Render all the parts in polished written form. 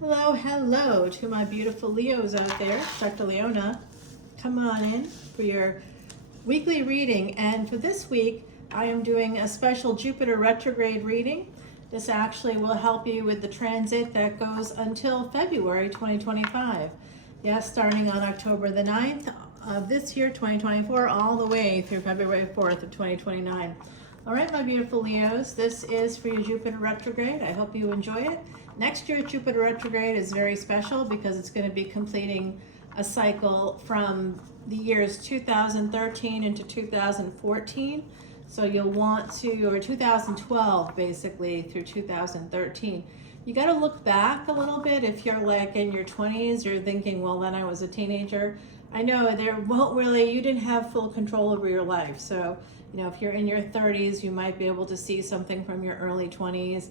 Hello, hello to my beautiful Leos out there. Dr. Leona, come on in for your weekly reading. And for this week, I am doing a special Jupiter retrograde reading. This actually will help you with the transit that goes until February 2025. Yes, starting on October the 9th of this year, 2024, all the way through February 4th of 2029. All right, my beautiful Leos, this is for your Jupiter retrograde. I hope you enjoy it. Next year, Jupiter retrograde is very special because it's going to be completing a cycle from the years 2013 into 2014. So you'll want to, or 2012 basically through 2013. You got to look back a little bit if you're like in your 20s, you're thinking, well, then I was a teenager. I know there won't really, you didn't have full control over your life. So, you know, if you're in your 30s, you might be able to see something from your early 20s,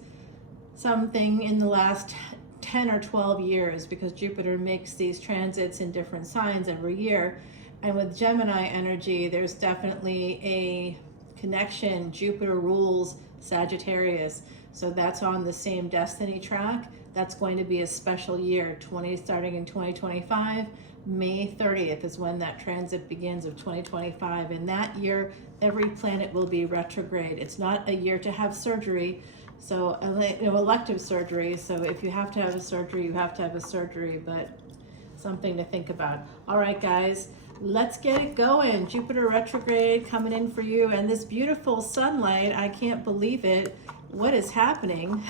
something in the last 10 or 12 years, because Jupiter makes these transits in different signs every year. And with Gemini energy, there's definitely a connection. Jupiter rules Sagittarius. So that's on the same destiny track. That's going to be a special year, starting in 2025. May 30th is when that transit begins of 2025. And that year, every planet will be retrograde. It's not a year to have surgery. So, elective surgery. So if you have to have a surgery, you have to have a surgery, but something to think about. All right, guys, let's get it going. Jupiter retrograde coming in for you, and this beautiful sunlight, I can't believe it. What is happening?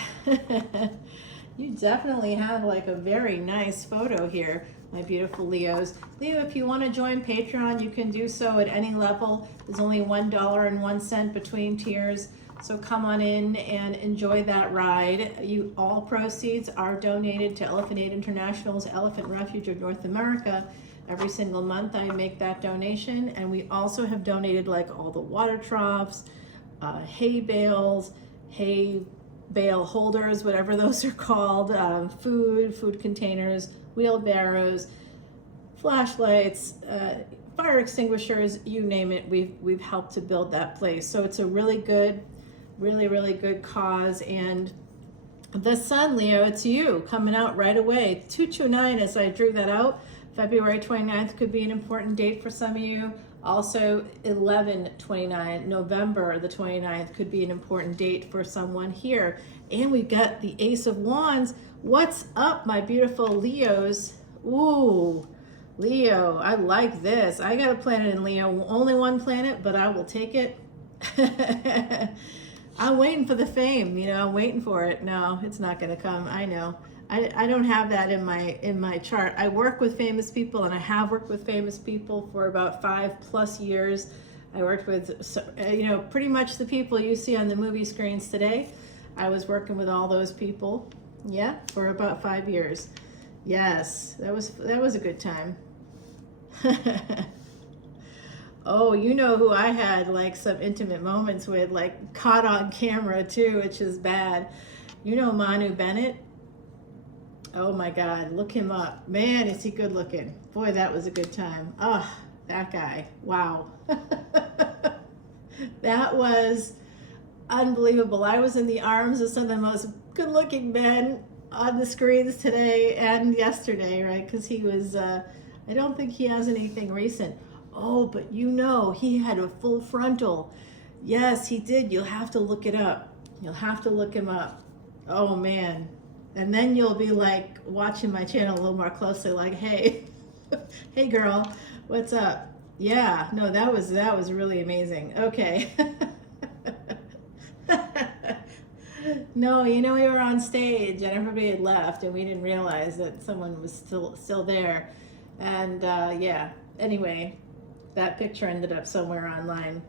You definitely have like a very nice photo here, my beautiful Leos. Leo, if you want to join Patreon, you can do so at any level. There's only $1.01 between tiers. So come on in and enjoy that ride. All proceeds are donated to Elephant Aid International's Elephant Refuge of North America. Every single month I make that donation, and we also have donated like all the water troughs, hay bales, hay bale holders, whatever those are called, food containers, wheelbarrows, flashlights, fire extinguishers, you name it. We've helped to build that place. So it's a really good cause. And the sun, Leo, it's you coming out right away. 229, as I drew that out, February 29th could be an important date for some of you. Also 11/29, November the 29th could be an important date for someone here. And we've got the Ace of Wands. What's up, my beautiful Leos? Ooh, Leo, I like this. I got a planet in Leo, only one planet, but I will take it. I'm waiting for the fame, I'm waiting for it. No, it's not going to come. I know. I don't have that in my chart. I work with famous people, and I have worked with famous people for about 5+ years. I worked with, pretty much the people you see on the movie screens today. I was working with all those people, yeah, for about 5 years. Yes, that was a good time. Oh, you know who I had like some intimate moments with, like caught on camera too, which is bad. You know Manu Bennett? Oh my God, look him up. Man, is he good looking. Boy, that was a good time. Oh, that guy. Wow. That was unbelievable. I was in the arms of some of the most good looking men on the screens today and yesterday, right? Because he was, I don't think he has anything recent. Oh, but he had a full frontal. Yes, he did. You'll have to look it up. You'll have to look him up. Oh man. And then you'll be like watching my channel a little more closely, like, hey, hey girl, what's up? Yeah, no, that was really amazing. Okay. No, we were on stage and everybody had left and we didn't realize that someone was still there. And yeah, anyway, that picture ended up somewhere online.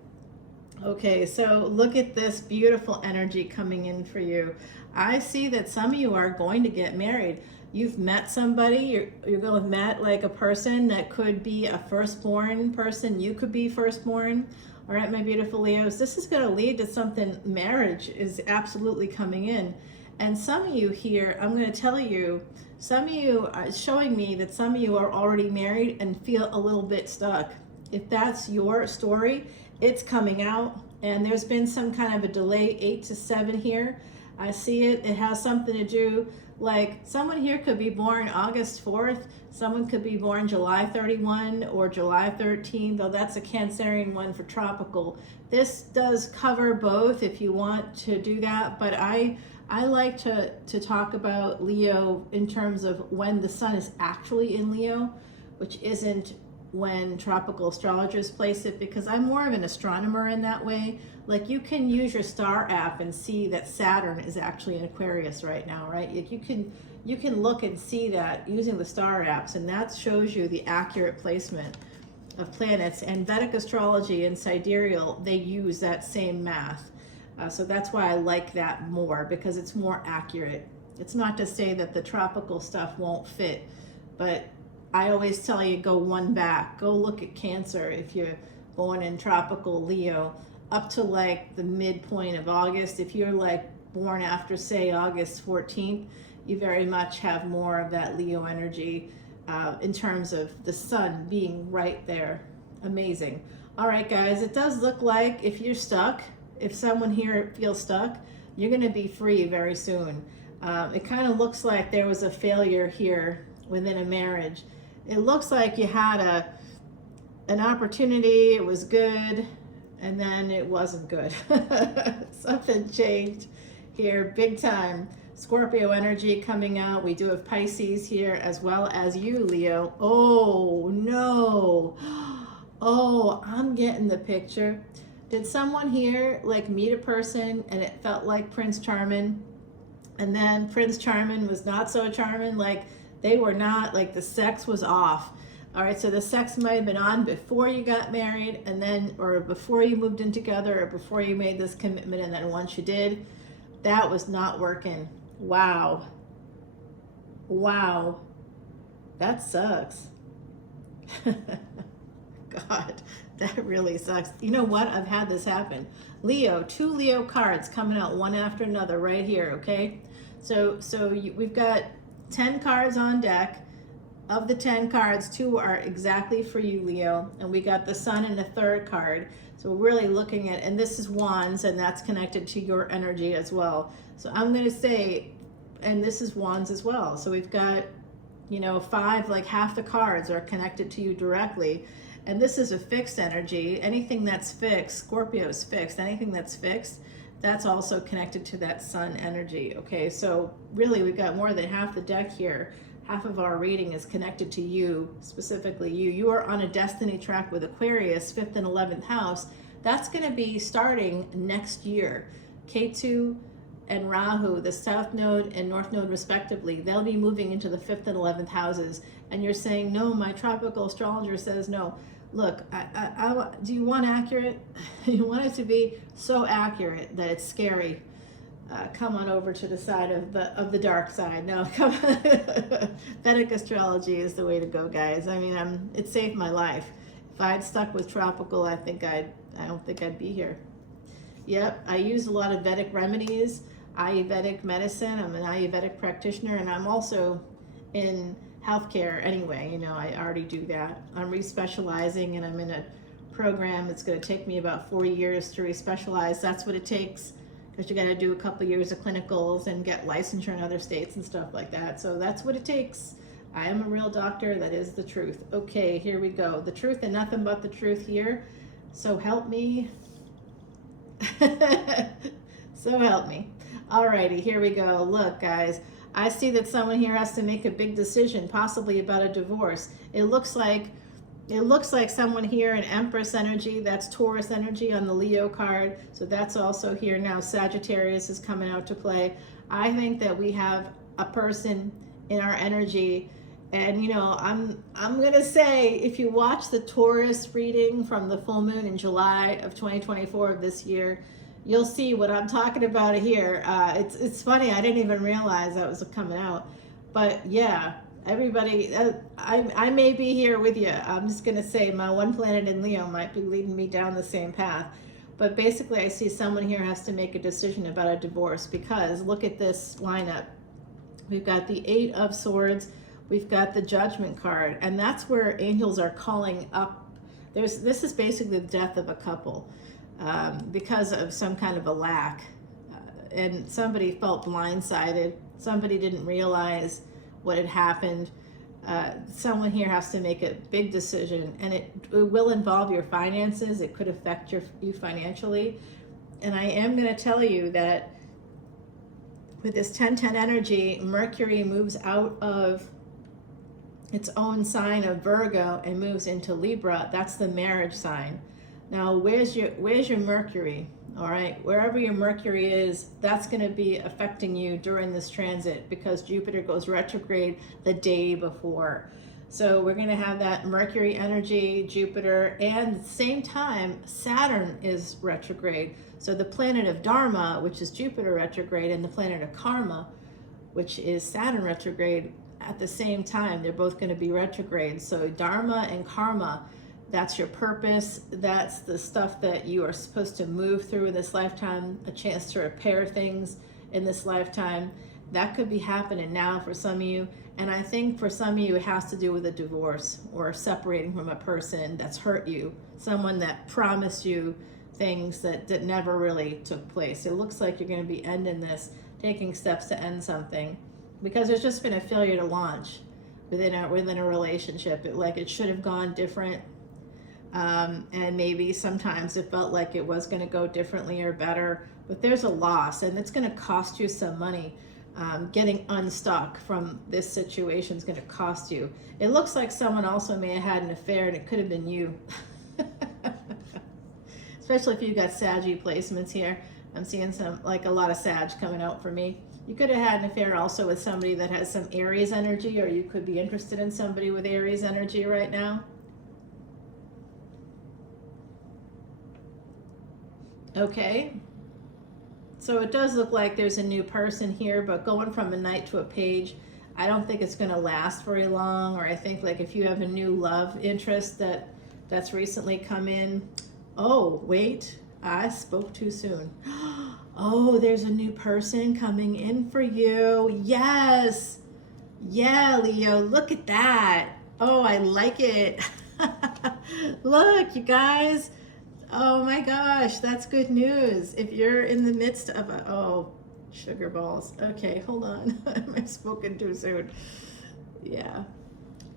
Okay, so look at this beautiful energy coming in for you. I see that some of you are going to get married. You've met somebody, you're going to met like a person that could be a firstborn person. You could be firstborn. All right, my beautiful Leos, this is going to lead to something. Marriage is absolutely coming in. And some of you here, I'm going to tell you, some of you are showing me that some of you are already married and feel a little bit stuck. If that's your story, it's coming out, and there's been some kind of a delay, 8 to 7 here. I see it. It has something to do Like someone here could be born August 4th, someone could be born July 31 or July 13th, though that's a Cancerian one for tropical. This does cover both if you want to do that, but I like to talk about Leo in terms of when the sun is actually in Leo, which isn't when tropical astrologers place it, because I'm more of an astronomer in that way. Like you can use your star app and see that Saturn is actually in Aquarius right now, right? You can look and see that using the star apps, and that shows you the accurate placement of planets. And Vedic Astrology and sidereal, they use that same math. So that's why I like that more, because it's more accurate. It's not to say that the tropical stuff won't fit, but I always tell you, go one back. Go look at Cancer if you're born in tropical Leo up to like the midpoint of August. If you're like born after, say, August 14th, you very much have more of that Leo energy in terms of the sun being right there. Amazing. All right, guys, it does look like if you're stuck, if someone here feels stuck, you're going to be free very soon. It kind of looks like there was a failure here within a marriage. It looks like you had an opportunity, it was good, and then it wasn't good. Something changed here big time. Scorpio energy coming out. We do have Pisces here as well as you, Leo. Oh, no. Oh, I'm getting the picture. Did someone here like meet a person and it felt like Prince Charming, and then Prince Charming was not so charming? Like they were not, like the sex was off. All right, so the sex might have been on before you got married, and then, or before you moved in together, or before you made this commitment, and then once you did, that was not working. Wow. Wow. That sucks. God, that really sucks. You know what? I've had this happen. Leo, 2 Leo cards coming out one after another right here, okay? So we've got 10 cards on deck. Of the 10 cards, 2 are exactly for you, Leo, and we got the sun in the 3rd card. So we're really looking at, and this is Wands, and that's connected to your energy as well. So I'm going to say, and this is Wands as well. So we've got, 5, like half the cards are connected to you directly. And this is a fixed energy. Anything that's fixed, Scorpio's fixed, anything that's fixed, that's also connected to that sun energy. Okay, so really we've got more than half the deck here. Half of our reading is connected to you, specifically you. You are on a destiny track with Aquarius, 5th and 11th house. That's going to be starting next year. Ketu and Rahu, the South Node and North Node respectively, they'll be moving into the 5th and 11th houses. And you're saying, no, my tropical astrologer says no. Look, do you want accurate? You want it to be so accurate that it's scary. Come on over to the side of the dark side. No, come on. Vedic astrology is the way to go, guys. I mean, it saved my life. If I had stuck with tropical, I don't think I'd be here. Yep, I use a lot of Vedic remedies, Ayurvedic medicine. I'm an Ayurvedic practitioner, and I'm also in healthcare anyway. I already do that. I'm respecializing, and I'm in a program. It's going to take me about 4 years to respecialize. That's what it takes, because you got to do a couple years of clinicals and get licensure in other states and stuff like that. So that's what it takes. I am a real doctor. That is the truth. Okay, here we go. The truth and nothing but the truth here. So help me. So help me. Alrighty, here we go. Look, guys, I see that someone here has to make a big decision, possibly about a divorce. It looks like someone here in Empress energy, that's Taurus energy on the Leo card. So that's also here now. Sagittarius is coming out to play. I think that we have a person in our energy, and I'm gonna say, if you watch the Taurus reading from the full moon in July of 2024 of this year, you'll see what I'm talking about here. It's funny, I didn't even realize that was coming out, but yeah. Everybody, I may be here with you. I'm just going to say my one planet in Leo might be leading me down the same path. But basically, I see someone here has to make a decision about a divorce, because look at this lineup. We've got the 8 of Swords. We've got the Judgment card. And that's where angels are calling up. This is basically the death of a couple because of some kind of a lack. And somebody felt blindsided. somebody didn't realize what had happened. Someone here has to make a big decision, and it will involve your finances. It could affect you financially. And I am going to tell you that with this 10-10 energy, Mercury moves out of its own sign of Virgo and moves into Libra. That's the marriage sign. Now, where's your Mercury? All right, wherever your Mercury is, that's going to be affecting you during this transit, because Jupiter goes retrograde the day before. So we're going to have that Mercury energy, Jupiter, and at the same time, Saturn is retrograde. So the planet of Dharma, which is Jupiter retrograde, and the planet of Karma, which is Saturn retrograde, at the same time, they're both going to be retrograde. So Dharma and Karma, that's your purpose. That's the stuff that you are supposed to move through in this lifetime, a chance to repair things in this lifetime. That could be happening now for some of you. And I think for some of you, it has to do with a divorce or separating from a person that's hurt you, someone that promised you things that never really took place. It looks like you're going to be ending this, taking steps to end something, because there's just been a failure to launch within a relationship. It should have gone different. And maybe sometimes it felt like it was going to go differently or better, but there's a loss, and it's going to cost you some money. Getting unstuck from this situation is going to cost you. It looks like someone also may have had an affair, and it could have been you. Especially if you've got Saggy placements here. I'm seeing a lot of Sag coming out for me. You could have had an affair also with somebody that has some Aries energy, or you could be interested in somebody with Aries energy right now. Okay, so it does look like there's a new person here, but going from a knight to a page, I don't think it's going to last very long. Or I think if you have a new love interest that's recently come in. Oh, wait, I spoke too soon. Oh, there's a new person coming in for you. Yes. Yeah, Leo, look at that. Oh, I like it. Look, you guys. Oh my gosh, that's good news. If you're in the midst of oh, sugar balls. Okay, hold on. I've spoken too soon. Yeah.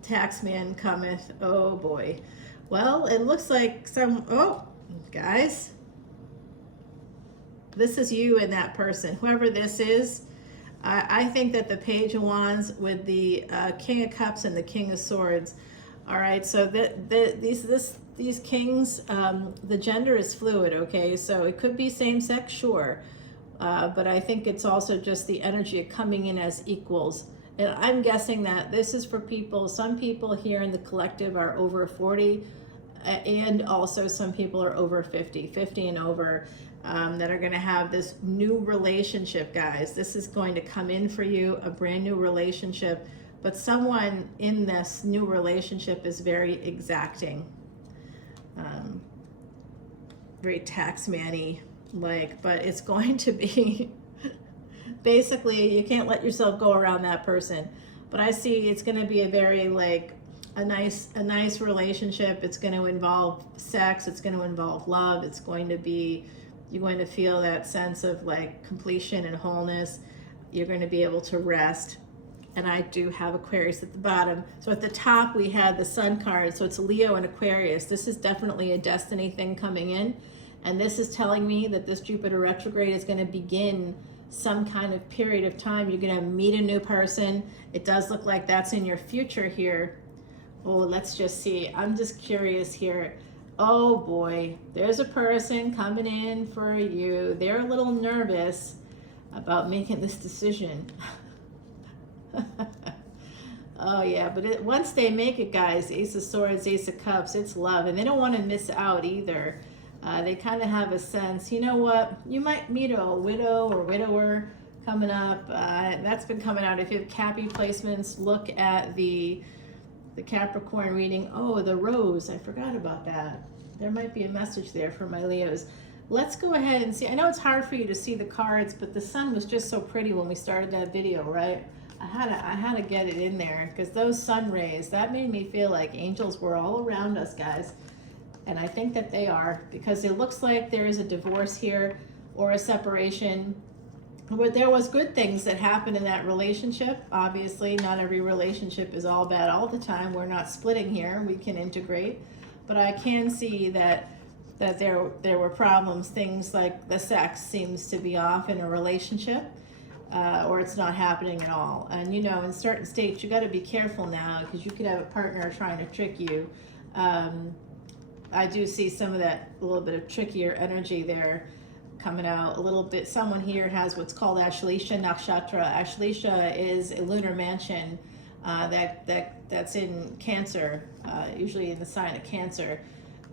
Taxman cometh. Oh boy. Well, it looks like oh, guys. This is you and that person. Whoever this is, I think that the Page of Wands with the King of Cups and the King of Swords. All right, so these kings, the gender is fluid, okay? So it could be same-sex, sure. But I think it's also just the energy of coming in as equals. And I'm guessing that this is for people, some people here in the collective are over 40, and also some people are over 50 and over, that are going to have this new relationship, guys. This is going to come in for you, a brand new relationship. But someone in this new relationship is very exacting. Very tax-man-y, but it's going to be basically, you can't let yourself go around that person. But I see it's going to be a very a nice relationship. It's going to involve sex. It's going to involve love. It's going to be, you're going to feel that sense of completion and wholeness. You're going to be able to rest. And I do have Aquarius at the bottom. So at the top we had the Sun card, so it's Leo and Aquarius. This is definitely a destiny thing coming in. And this is telling me that this Jupiter retrograde is going to begin some kind of period of time. You're going to meet a new person. It does look like that's in your future here. Oh, let's just see. I'm just curious here. Oh boy, there's a person coming in for you. They're a little nervous about making this decision. Oh yeah, but once they make it, guys, Ace of Swords, Ace of Cups, it's love, and they don't want to miss out either. They kind of have a sense, you know what, you might meet a widow or widower coming up. That's been coming out. If you have Cappy placements, look at the Capricorn reading. Oh, the rose, I forgot about that. There might be a message there for my Leos. Let's go ahead and see. I know it's hard for you to see the cards, but the sun was just so pretty when we started that video, right? I had to get it in there, because those sun rays, that made me feel like angels were all around us, guys. And I think that they are, because it looks like there is a divorce here or a separation. there was good things that happened in that relationship. Obviously, not every relationship is all bad all the time. We're not splitting here. We can integrate. But I can see that there were problems. Things like the sex seems to be off in a relationship, or it's not happening at all. And you know, in certain states, you got to be careful now, because you could have a partner trying to trick you. I do see some of that, a little bit of trickier energy there coming out a little bit. Someone here has what's called Ashleisha Nakshatra. Ashleisha is a lunar mansion that's in Cancer, usually in the sign of Cancer.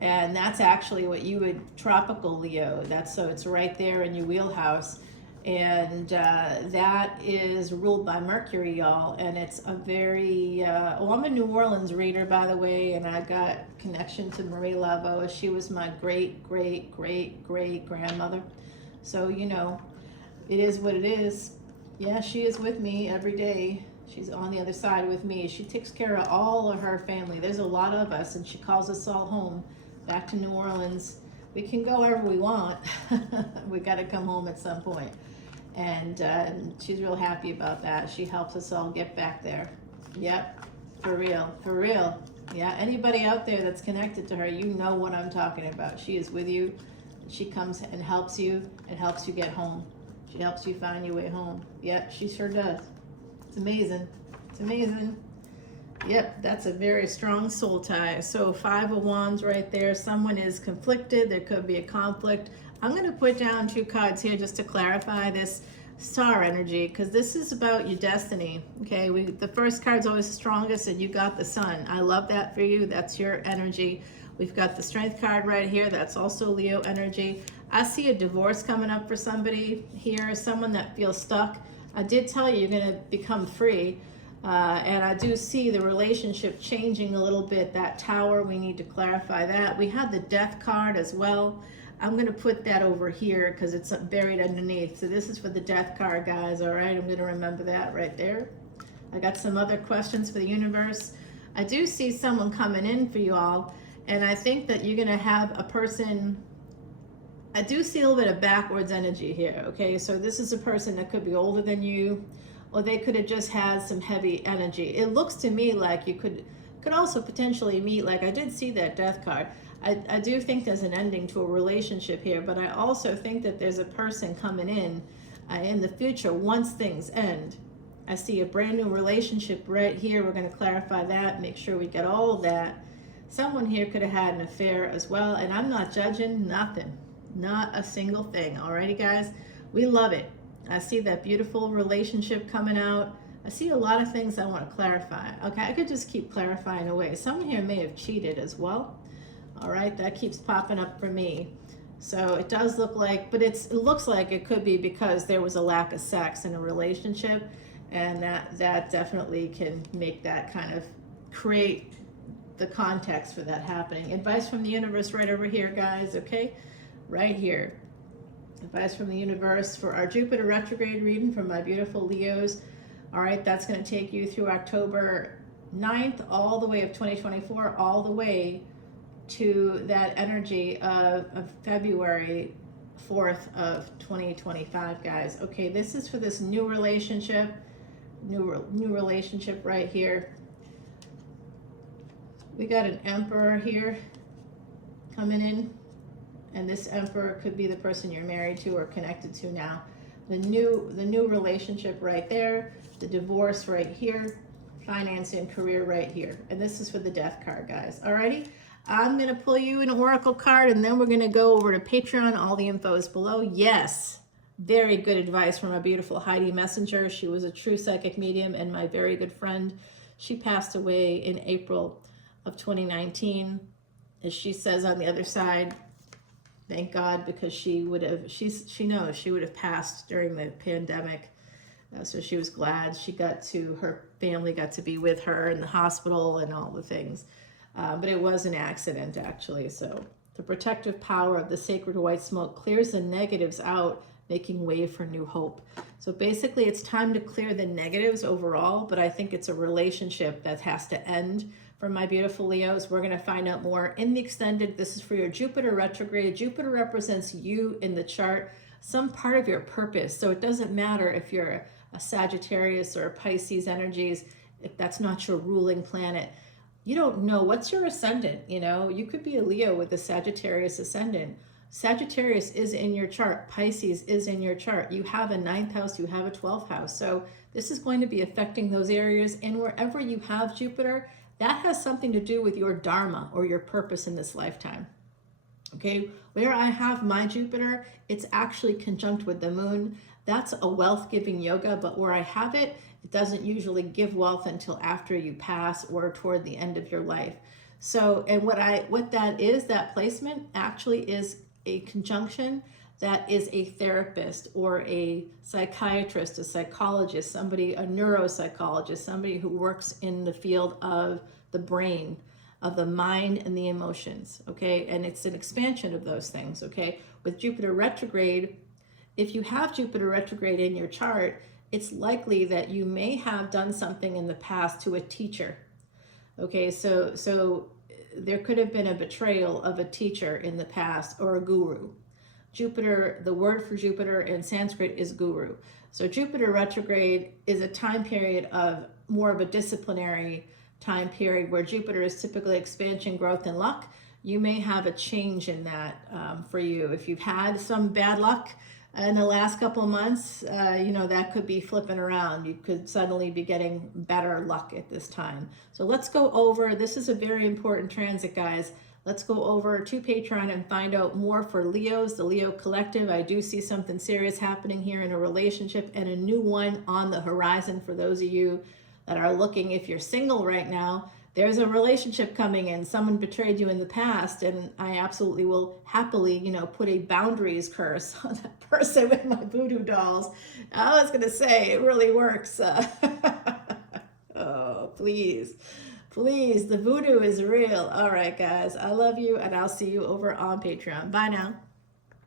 And that's actually what you would, tropical Leo. So it's right there in your wheelhouse. And that is ruled by Mercury, y'all. And it's a very, I'm a New Orleans reader, by the way, and I got connection to Marie Laveau. She was my great, great, great, great grandmother. So, you know, it is what it is. Yeah, she is with me every day. She's on the other side with me. She takes care of all of her family. There's a lot of us, and she calls us all home, back to New Orleans. We can go wherever we want. We got to come home at some point. And she's real happy about that. She helps us all get back there. Yep, for real, for real. Yeah, anybody out there that's connected to her, you know what I'm talking about. She is with you. She comes and helps you get home. She helps you find your way home. Yep, she sure does. It's amazing. It's amazing. Yep, that's a very strong soul tie. So 5 of Wands right there. Someone is conflicted. There could be a conflict. I'm going to put down 2 cards here just to clarify this star energy, because this is about your destiny. Okay, the first card's always the strongest, and you got the Sun. I love that for you. That's your energy. We've got the Strength card right here. That's also Leo energy. I see a divorce coming up for somebody here, someone that feels stuck. I did tell you you're going to become free. And I do see the relationship changing a little bit. That Tower, we need to clarify that. We have the Death card as well. I'm going to put that over here because it's buried underneath. So this is for the Death card, guys. All right, I'm going to remember that right there. I got some other questions for the universe. I do see someone coming in for you all, and I think that you're going to have a person. I do see a little bit of backwards energy here. Okay, so this is a person that could be older than you, or they could have just had some heavy energy. It looks to me like you could also potentially meet, like I did see that Death card. I do think there's an ending to a relationship here, but I also think that there's a person coming in the future once things end. I see a brand new relationship right here. We're going to clarify that, make sure we get all of that. Someone here could have had an affair as well, and I'm not judging nothing, not a single thing. Alrighty, guys, we love it. I see that beautiful relationship coming out. I see a lot of things I want to clarify. Okay, I could just keep clarifying away. Someone here may have cheated as well. All right, that keeps popping up for me. So it does look like, but it looks like it could be because there was a lack of sex in a relationship, and that definitely can make that kind of create the context for that happening. Advice from the universe right over here, guys, okay? Right here. Advice from the universe for our Jupiter retrograde reading from my beautiful Leos. All right, that's going to take you through October 9th, all the way of 2024, all the way to that energy of February 4th of 2025, guys. Okay, this is for this new relationship, new relationship right here. We got an Emperor here coming in, and this Emperor could be the person you're married to or connected to now. The new relationship right there, the divorce right here, finance and career right here. And this is for the Death card, guys. Alrighty, I'm gonna pull you an oracle card, and then we're gonna go over to Patreon. All the info is below. Yes, very good advice from our beautiful Heidi Messenger. She was a true psychic medium and my very good friend. She passed away in April of 2019. As she says on the other side, thank God, because she knows she would have passed during the pandemic. So she was glad her family got to be with her in the hospital and all the things. But it was an accident, actually. So the protective power of the sacred white smoke clears the negatives out, making way for new hope. So basically, it's time to clear the negatives overall, but I think it's a relationship that has to end for my beautiful Leos. We're going to find out more in the extended. This is for your Jupiter retrograde. Jupiter represents you in the chart some part of your purpose. So it doesn't matter if you're a Sagittarius or a Pisces energies, if that's not your ruling planet. You don't know what's your ascendant. You could be a Leo with a Sagittarius ascendant. Sagittarius is in your chart. Pisces is in your chart. You have a 9th house, you have a 12th house. So this is going to be affecting those areas. And wherever you have Jupiter, that has something to do with your dharma or your purpose in this lifetime. Okay, where I have my Jupiter, it's actually conjunct with the moon. That's a wealth-giving yoga, but where I have it, it doesn't usually give wealth until after you pass or toward the end of your life. So, and what that is, that placement actually is a conjunction that is a therapist or a psychiatrist, a psychologist, somebody, a neuropsychologist, somebody who works in the field of the brain, of the mind and the emotions, okay? And it's an expansion of those things, okay? With Jupiter retrograde, if you have Jupiter retrograde in your chart, it's likely that you may have done something in the past to a teacher, okay? So there could have been a betrayal of a teacher in the past or a guru. Jupiter, the word for Jupiter in Sanskrit is guru. So Jupiter retrograde is a time period of more of a disciplinary time period where Jupiter is typically expansion, growth, and luck. You may have a change in that for you. If you've had some bad luck in the last couple of months, that could be flipping around. You could suddenly be getting better luck at this time. So let's go over, this is a very important transit, guys. Let's go over to Patreon and find out more for Leos, the Leo Collective. I do see something serious happening here in a relationship and a new one on the horizon for those of you that are looking. If you're single right now, there's a relationship coming in. Someone betrayed you in the past, and I absolutely will happily, put a boundaries curse on that person with my voodoo dolls. I was going to say, it really works. Oh, please, the voodoo is real. All right, guys, I love you, and I'll see you over on Patreon. Bye now.